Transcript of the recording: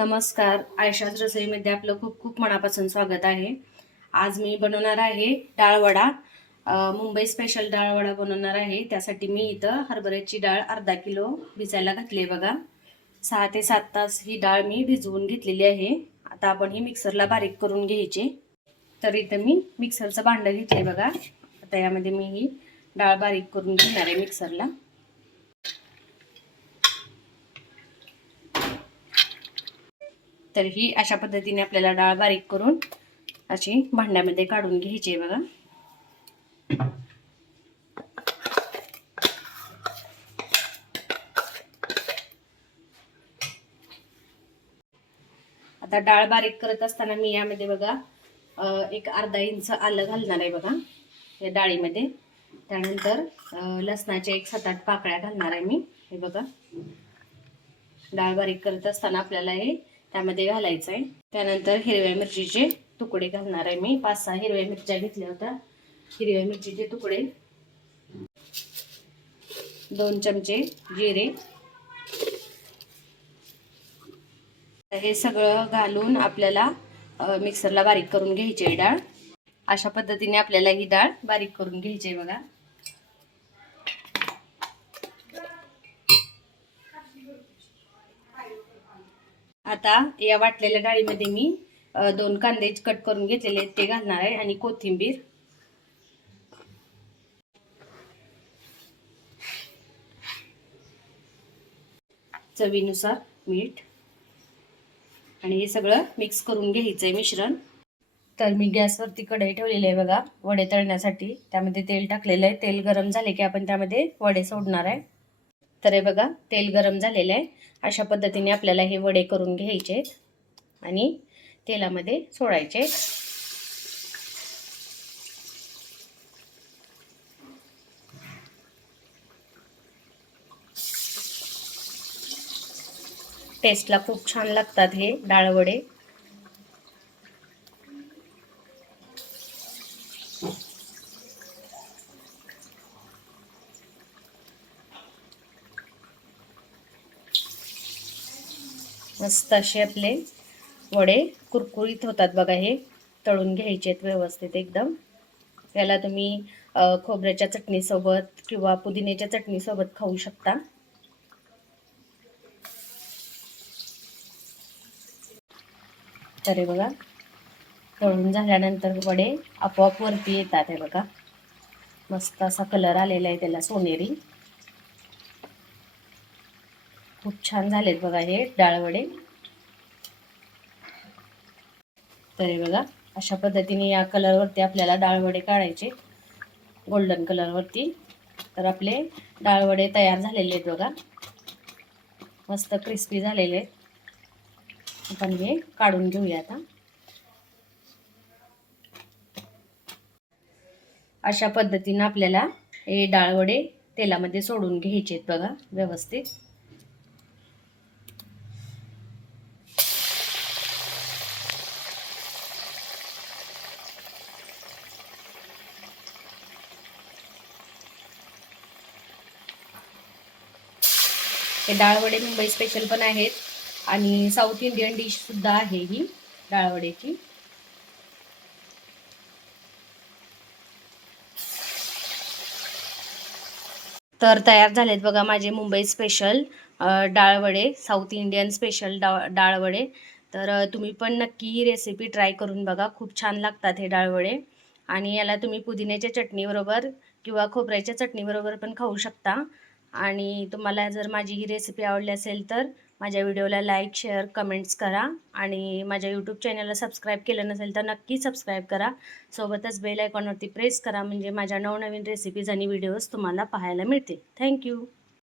नमस्कार, आयशाच रसोईमध्ये आपलं खूप खूप मनापासून स्वागत आहे। आज मी बनवणार आहे डाळ वडा। मुंबई स्पेशल डाळ वडा बनवणार आहे। त्यासाठी मी इथं हरभऱ्याची डाळ अर्धा किलो भिजायला घातली बघा। 6 ते 7 तास ही डाळ मी भिजवून घेतलेली आहे। आता आपण ही मिक्सरला बारीक करून घ्यायची। तर इथं मी मिक्सरचं भांडं घेतले बघा। आता यामध्ये मी ही डाळ बारीक करून घेणार आहे मिक्सरला। तर ही अशा पद्धतीने आपल्याला डाळ बारीक करून अशी भांड्यामध्ये काढून घ्यायची आहे बघा। आता डाळ बारीक करत असताना मी यामध्ये बघा एक अर्धा इंच आलं घालणार आहे बघा या डाळीमध्ये। त्यानंतर लसणाच्या 1-7-8 पाकळ्या घालणार आहे मी। हे बघा, डाळ बारीक करत असताना आपल्याला हे त्यामध्ये घालायचं आहे। त्यानंतर हिरव्या मिरचीचे तुकडे घालणार आहे मी। 5-6 हिरव्या मिरच्या घेतल्या होत्या। हिरव्या मिरचीचे तुकडे, 2 चमचे जिरे, हे सगळं घालून आपल्याला मिक्सरला बारीक करून घ्यायची आहे डाळ। अशा पद्धतीने आपल्याला ही डाळ बारीक करून घ्यायची आहे बघा। आता या वाटलेल्या डाळीमध्ये मी 2 कांदे कट करून घेतलेले आहेत ते घालणार आहे आणि कोथिंबीर, चवीनुसार मीठ, आणि हे सगळं मिक्स करून घ्यायचंय मिश्रण। तर मी गॅसवरती कढई ठेवलेली आहे बघा वडे तळण्यासाठी। त्यामध्ये तेल टाकलेलं आहे। तेल गरम झाले की आपण त्यामध्ये वडे सोडणार आहे। तर हे बघा, तेल गरम झालेलं आहे। अशा पद्धतीने आपल्याला हे वडे करून घ्यायचे आणि तेलामध्ये सोडायचे। टेस्टला खूप छान लागतात हे डाळ वडे। मस्त असे आपले वडे कुरकुरीत होतात बघा। हे तळून घ्यायचे आहेत व्यवस्थित एकदम। याला तुम्ही खोबऱ्याच्या चटणी सोबत किंवा पुदिन्याच्या चटणी सोबत खाऊ शकता। तर हे बघा, तळून झाल्यानंतर वडे आपोआप वरती येतात। हे बघा, मस्त असा कलर आलेला आहे त्याला, सोनेरी। खूप छान झालेत बघा हे डाळ वडे। तर हे बघा, अशा पद्धतीने या कलरवरती आपल्याला डाळ वडे काढायचे, गोल्डन कलरवरती। तर आपले डाळ वडे तयार झालेले आहेत बघा, मस्त क्रिस्पी झालेले आहेत। आपण हे काढून घेऊया आता। अशा पद्धतीने आपल्याला हे डाळ वडे तेलामध्ये सोडून घ्यायचे आहेत बघा व्यवस्थित। हे डाळ वडे मुंबई स्पेशल पण आहेत आणि साऊथ इंडियन डिश सुद्धा आहे ही डाळ वड्याची। तर तयार झालेत बघा माझे मुंबई स्पेशल डाळ वडे, साऊथ इंडियन स्पेशल डाळ वडे। तर तुम्ही पण नक्की ही रेसिपी ट्राय करून बघा, खूप छान लागतात हे डाळ वडे। आणि याला तुम्ही पुदिन्याच्या चटणीबरोबर किंवा खोबऱ्याच्या चटणीबरोबर पण खाऊ शकता। आणि तुम्हाला जर माझी ही रेसिपी आवडली असेल तर माझ्या व्हिडिओला लाईक, शेअर, कमेंट्स करा। आणि माझ्या यूट्यूब चॅनलला सबस्क्राईब केलं नसेल तर नक्की सबस्क्राईब करा। सोबतच बेल आयकॉनवरती प्रेस करा, म्हणजे माझ्या नवनवीन रेसिपीज आणि व्हिडिओज तुम्हाला पाहायला मिळतील। थँक्यू।